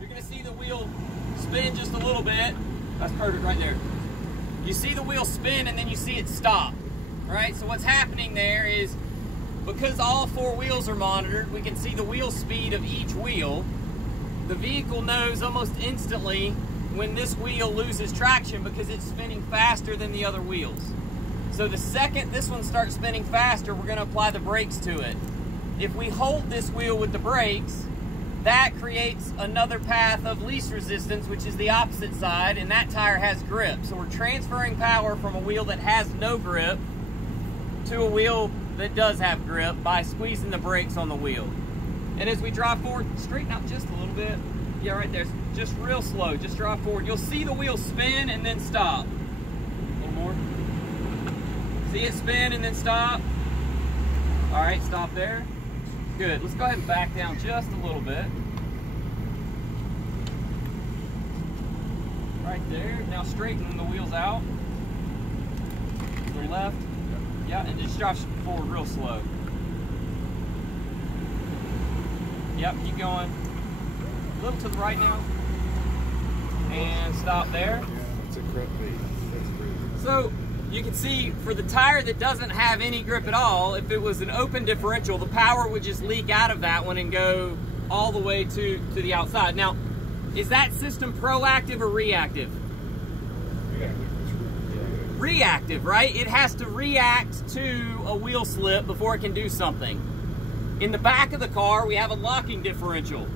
you're gonna see the wheel spin just a little bit. That's perfect right there. You see the wheel spin and then you see it stop, right? So what's happening there is, because all four wheels are monitored, we can see the wheel speed of each wheel. The vehicle knows almost instantly when this wheel loses traction because it's spinning faster than the other wheels. So the second this one starts spinning faster, we're gonna apply the brakes to it. If we hold this wheel with the brakes, that creates another path of least resistance, which is the opposite side, and that tire has grip. So we're transferring power from a wheel that has no grip to a wheel that does have grip by squeezing the brakes on the wheel. And as we drive forward, straighten out just a little bit. Yeah, right there, just real slow, just drive forward. You'll see the wheel spin and then stop. A little more. See it spin and then stop. All right, stop there. Good, let's go ahead and back down just a little bit. Right there, now straighten the wheels out. To the left. Yeah, and just drive forward real slow. Yep, keep going. A little to the right now. And stop there. Yeah, that's a grip bait. That's crazy. So, you can see for the tire that doesn't have any grip at all, if it was an open differential, the power would just leak out of that one and go all the way to the outside. Now, is that system proactive or reactive? Reactive, right? It has to react to a wheel slip before it can do something. In the back of the car, we have a locking differential.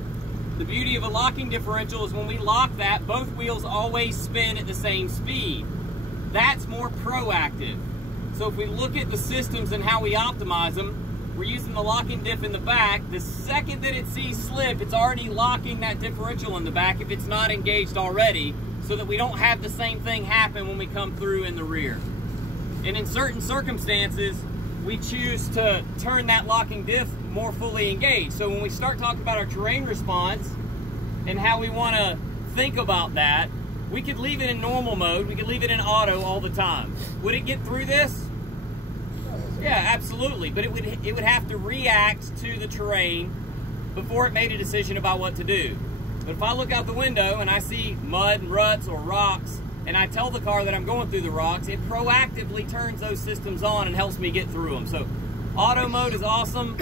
The beauty of a locking differential is when we lock that, both wheels always spin at the same speed. That's more proactive. So if we look at the systems and how we optimize them, we're using the locking diff in the back. The second that it sees slip, it's already locking that differential in the back if it's not engaged already, so that we don't have the same thing happen when we come through in the rear. And in certain circumstances, we choose to turn that locking diff more fully engaged. So when we start talking about our terrain response and how we want to think about that, we could leave it in normal mode, we could leave it in auto all the time. Would it get through this? Yeah, absolutely, but it would have to react to the terrain before it made a decision about what to do. But if I look out the window and I see mud and ruts or rocks, and I tell the car that I'm going through the rocks, it proactively turns those systems on and helps me get through them. So auto mode is awesome,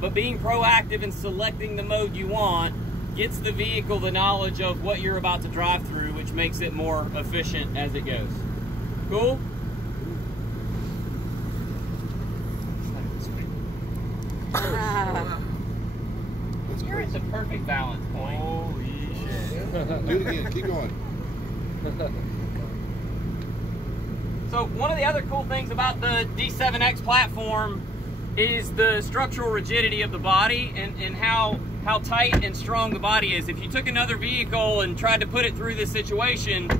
but being proactive and selecting the mode you want gets the vehicle the knowledge of what you're about to drive through, which makes it more efficient as it goes. Cool? You're at the perfect balance point. Holy shit. Do it again, keep going. So one of the other cool things about the D7X platform is the structural rigidity of the body and how tight and strong the body is. If you took another vehicle and tried to put it through this situation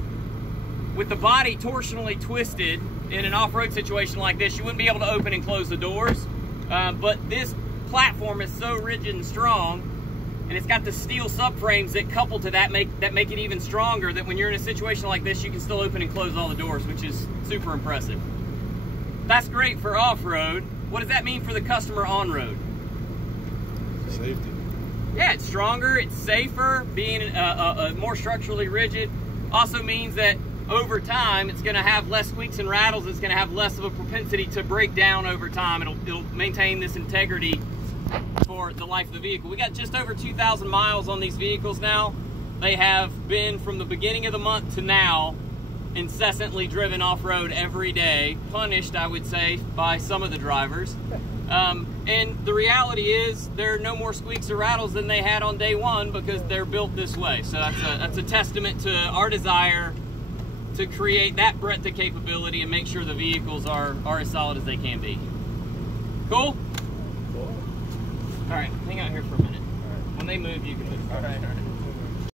with the body torsionally twisted in an off-road situation like this, you wouldn't be able to open and close the doors. But this platform is so rigid and strong, and it's got the steel subframes that couple to that make it even stronger, that when you're in a situation like this, you can still open and close all the doors, which is super impressive. That's great for off-road. What does that mean for the customer on-road? Safety. Yeah, it's stronger, it's safer. Being more structurally rigid also means that over time, it's gonna have less squeaks and rattles. It's gonna have less of a propensity to break down over time. It'll maintain this integrity for the life of the vehicle. We got just over 2,000 miles on these vehicles now. They have been, from the beginning of the month to now, incessantly driven off-road every day, punished, I would say, by some of the drivers. And the reality is there are no more squeaks or rattles than they had on day one because they're built this way. So that's a testament to our desire to create that breadth of capability and make sure the vehicles are as solid as they can be. Cool? Cool. All right, hang out here for a minute. All right. When they move, you can move. All right.